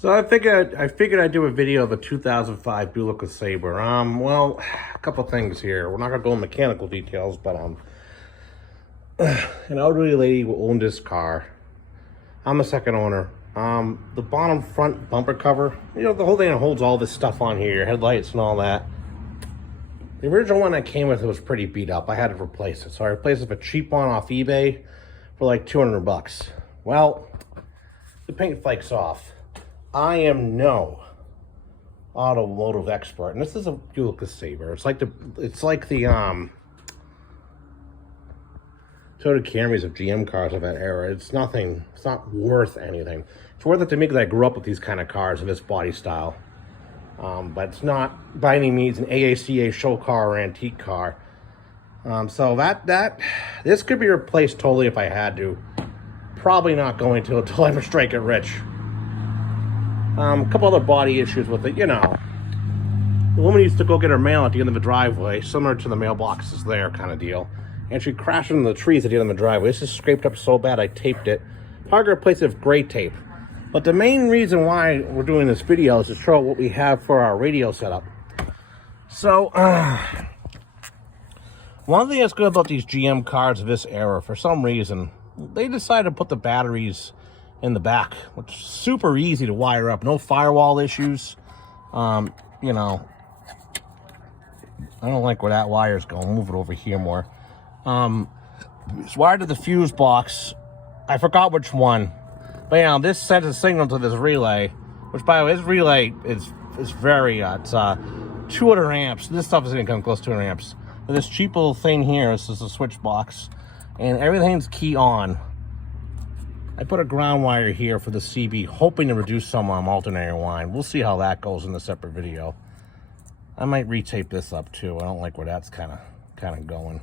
So I figured I'd do a video of a 2005 Buick Lesabre. Well, a couple things here. We're not gonna go in mechanical details, but an elderly lady who owned this car. I'm a second owner. The bottom front bumper cover, the whole thing that holds all this stuff on here, headlights and all that. The original one that came with it was pretty beat up. I had to replace it, so I replaced it with a cheap one off eBay for like 200 bucks. Well, the paint flakes off. I am no automotive expert, and this is a Buick Lesabre. It's like the Toyota Camrys of GM cars of that era. It's nothing. It's not worth anything. It's worth it to me because I grew up with these kind of cars of this body style. But it's not by any means an AACA show car or antique car. So this could be replaced totally if I had to. Probably not going to until I strike it rich. A couple other body issues with it, The woman used to go get her mail at the end of the driveway, similar to the mailboxes there kind of deal. And she crashed into the trees at the end of the driveway. This is scraped up so bad I taped it. Hard to replace it with gray tape. But the main reason why we're doing this video is to show what we have for our radio setup. So, one thing that's good about these GM cars of this era, for some reason, they decided to put the batteries in the back, which is super easy to wire up. No firewall issues. I don't like where that wire's going. Move it over here more. It's wired to the fuse box. I forgot which one. But this sends a signal to this relay, which by the way, this relay is very, it's 200 amps. This stuff isn't gonna come close to 200 amps. But this cheap little thing here, this is a switch box, and everything's key on. I put a ground wire here for the CB, hoping to reduce some alternator line. We'll see how that goes in a separate video. I might retape this up too. I don't like where that's kind of going.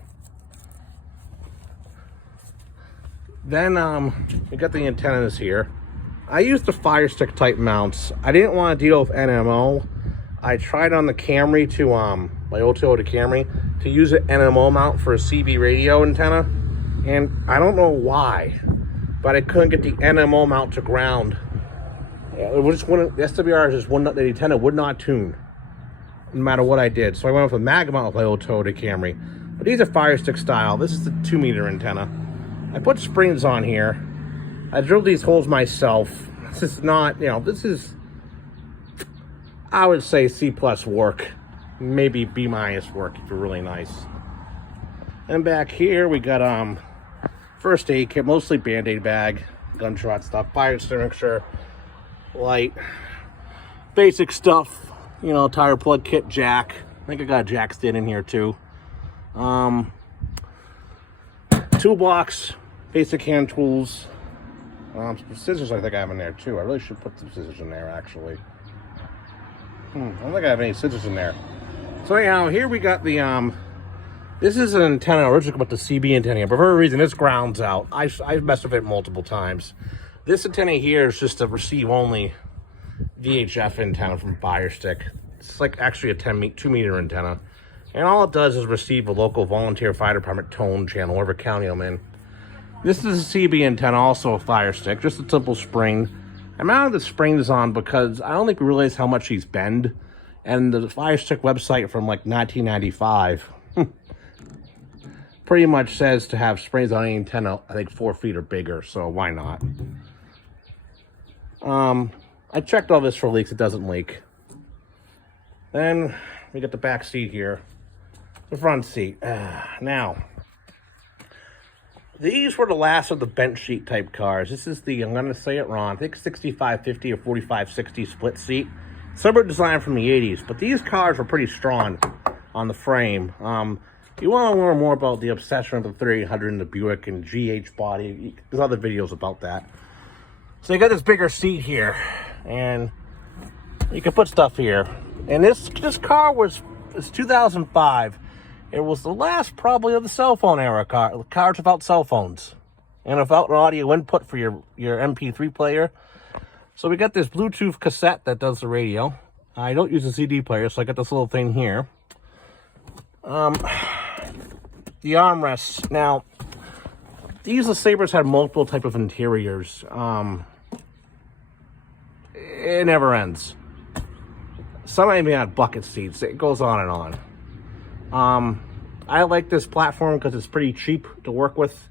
Then we got the antennas here. I used the Fire Stick type mounts. I didn't want to deal with NMO. I tried on the Camry to my old Toyota Camry to use an NMO mount for a CB radio antenna, and I don't know why, but I couldn't get the NMO mount to ground. It was just the SWR just the antenna would not tune, no matter what I did. So I went with a mag mount with my old Toyota Camry. But these are Fire Stick style. This is the 2-meter antenna. I put springs on here. I drilled these holes myself. This is not, this is, I would say C+ work. Maybe B- work if you're really nice. And back here we got first aid kit, mostly Band-Aid bag, gunshot stuff, fire extinguisher, light, basic stuff, tire plug kit, jack. I think I got a jack stand in here too. Toolbox, basic hand tools, some scissors I think I have in there too. I really should put some scissors in there actually. I don't think I have any scissors in there. So anyhow, here we got the this is an antenna originally with the CB antenna, but for a reason this grounds out. I've messed with it multiple times. This antenna here is just a receive only VHF antenna from Fire Stick. It's like actually a 2-meter antenna. And all it does is receive a local volunteer fire department tone channel, whatever county I'm in. This is a CB antenna, also a Fire Stick, just a simple spring. I mounted the springs on because I don't think we realize how much these bend. And the Fire Stick website from like 1995 pretty much says to have springs on any antenna, I think 4 feet or bigger, so why not? I checked all this for leaks, it doesn't leak. Then we got the back seat here. The front seat. Now, these were the last of the bench seat type cars. This is the, I'm going to say it wrong, I think 6550 or 4560 split seat. Some are designed from the 80s, but these cars were pretty strong on the frame. You want to learn more about the obsession of the 3800 and the Buick and GH body. There's other videos about that. So you got this bigger seat here, and you can put stuff here. And this car was 2005. It was the last probably of the cell phone era cars without cell phones and without an audio input for your MP3 player. So we got this Bluetooth cassette that does the radio. I don't use a CD player, so I got this little thing here. The armrests. Now, these Lesabres had multiple type of interiors. it never ends. Some even had bucket seats. It goes on and on. I like this platform because it's pretty cheap to work with.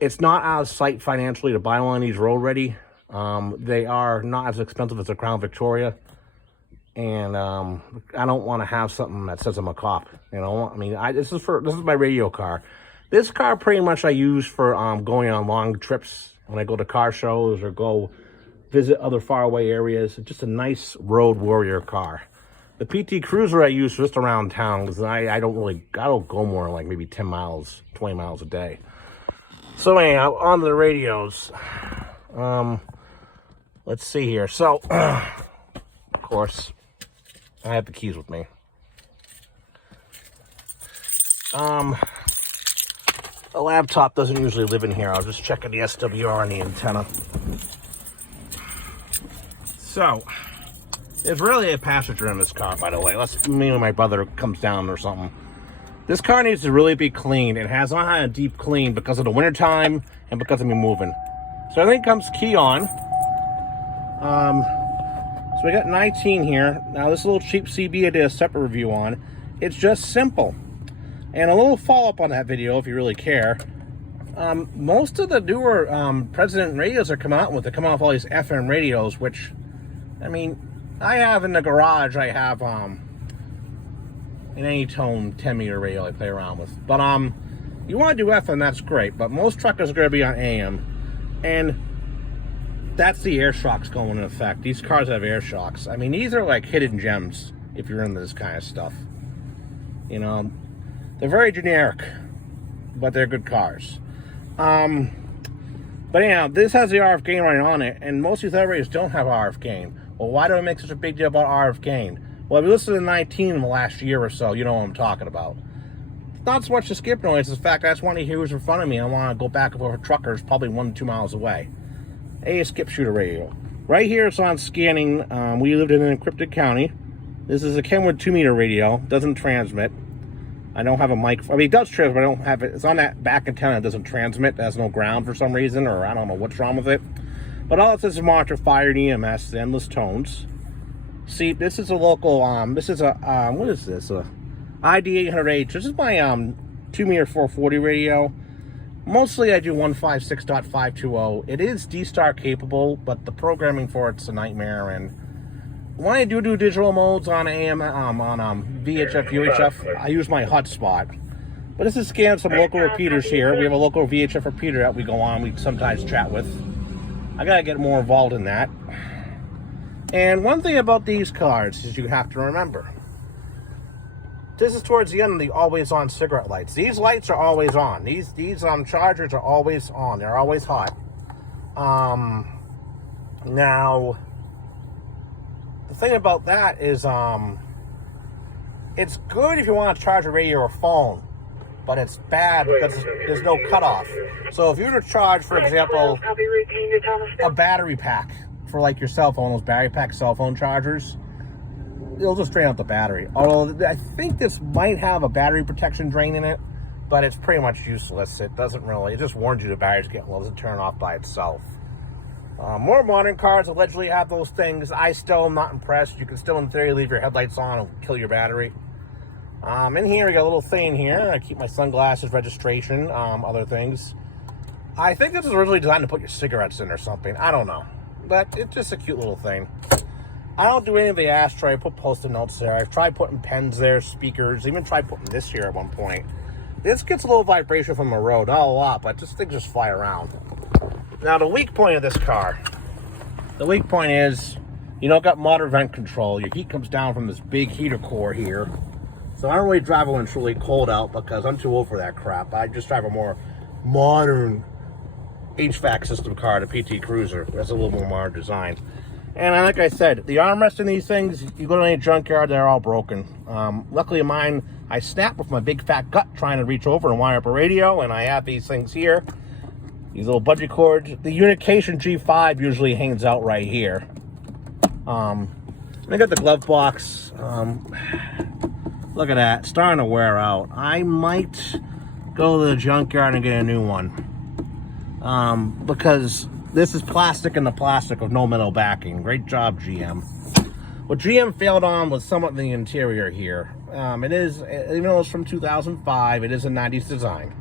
It's not out of sight financially to buy one of these road ready. They are not as expensive as the Crown Victoria. And I don't want to have something that says I'm a cop. You know, I mean, this is my radio car. This car pretty much I use for going on long trips when I go to car shows or go visit other faraway areas. It's just a nice road warrior car. The PT Cruiser I use just around town because I don't go more than like maybe 10 miles, 20 miles a day. So anyhow, on to the radios. Let's see here. So, of course, I have the keys with me. The laptop doesn't usually live in here. I was just checking the SWR on the antenna. So, there's really a passenger in this car, by the way. Unless me and my brother comes down or something. This car needs to really be cleaned. It has not had a deep clean because of the winter time and because of me moving. So everything comes key on. So we got 19 here. Now this little cheap CB I did a separate review on. It's just simple. And a little follow-up on that video if you really care. Most of the newer President radios are coming out with. They come out with all these FM radios, which, I mean, I have in the garage, I have an Anytone 10-meter radio I play around with. But you want to do FM, that's great. But most truckers are going to be on AM. And that's the air shocks going in effect. These cars have air shocks. I mean, these are like hidden gems if you're into this kind of stuff. You know, they're very generic, but they're good cars. But anyhow, this has the RF gain right on it, and most of these other radios don't have RF gain. Well, why do I make such a big deal about RF gain? Well, if you listen to 19 in the last year or so, you know what I'm talking about. It's not so much the skip noise, it's the fact I just want to hear who's in front of me. I want to go back and forth with truckers probably 1 to 2 miles away. A skip shooter radio. Right here it's on scanning. We lived in an encrypted county. This is a Kenwood 2-meter radio. Doesn't transmit. I don't have a mic. I mean, it does transmit, but I don't have it. It's on that back antenna. It doesn't transmit. It has no ground for some reason, or I don't know what's wrong with it. But all it says is monitor fire and EMS, the endless tones. See, this is a local, this is a, what is this? A ID800H. This is my 2-meter 440 radio. Mostly I do 156.520. It is D-Star capable, but the programming for it's a nightmare. And when I do digital modes on AM, VHF, UHF, I use my hotspot. But this is scanning some local repeaters here. We have a local VHF repeater that we go on, we sometimes chat with. I gotta get more involved in that. And one thing about these cars is you have to remember. This is towards the end of the always-on cigarette lights. These lights are always on. These chargers are always on. They're always hot. Now, the thing about that is, it's good if you want to charge a radio or phone, but it's bad because there's no cutoff. So if you were to charge, for example, a battery pack for like your cell phone, those battery pack cell phone chargers, it'll just drain out the battery. Although I think this might have a battery protection drain in it, but it's pretty much useless. It doesn't really, it just warns you the battery's getting low. It doesn't turn off by itself. More modern cars allegedly have those things. I still am not impressed. You can still, in theory, leave your headlights on and kill your battery. In here, we got a little thing here. I keep my sunglasses, registration, other things. I think this was originally designed to put your cigarettes in or something. I don't know. But it's just a cute little thing. I don't do any of the ashtray. I put post-it notes there. I've tried putting pens there, speakers. Even tried putting this here at one point. This gets a little vibration from the road. Not a lot, but things just fly around. Now, the weak point of this car. The weak point is, you don't got motor vent control. Your heat comes down from this big heater core here. So I don't really drive it when it's really cold out because I'm too old for that crap. I just drive a more modern HVAC system car, the PT Cruiser. That's a little more modern design. And like I said, the armrest in these things, you go to any junkyard, they're all broken. Luckily mine, I snapped with my big fat gut trying to reach over and wire up a radio, and I have these things here. These little bungee cords. The Unication G5 usually hangs out right here. I got the glove box. Look at that, it's starting to wear out. I might go to the junkyard and get a new one. Because This is plastic in the plastic with no metal backing. Great job, GM. What GM failed on was somewhat the interior here. It is, even though it's from 2005, it is a 90s design.